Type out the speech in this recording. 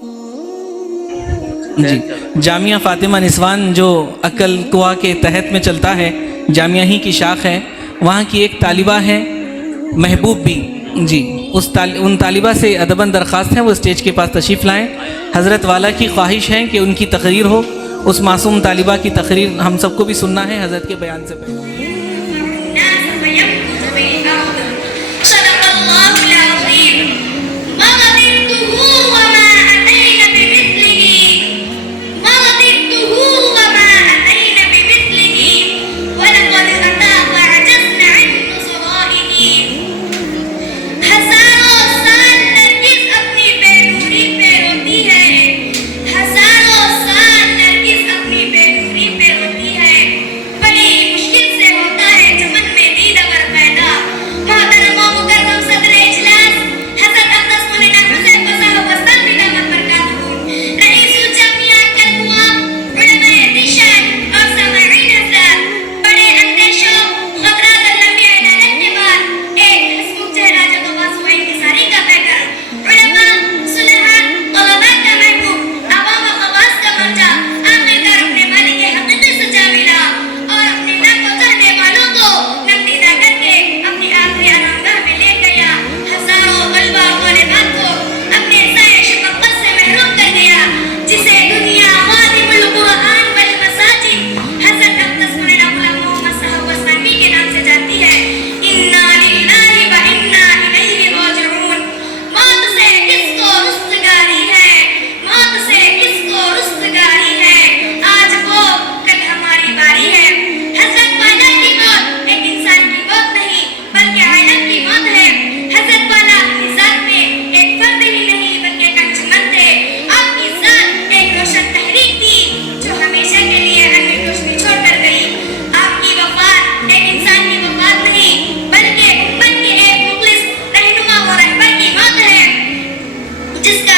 जी, जामिया फ़ातिमा निस्वान जो अक्ल कुआ के तहत में चलता है, जामिया ही की शाख है, वहाँ की एक तालिबा है महबूब भी जी, उन तालिबा से अदबन दरख्वास्त है वो स्टेज के पास तशरीफ़ लाएँ। हज़रत वाला की ख्वाहिश है कि उनकी तकरीर हो, उस मासूम तालिबा की तकरीर हम सबको भी सुनना है हज़रत के बयान से पहले। जिसका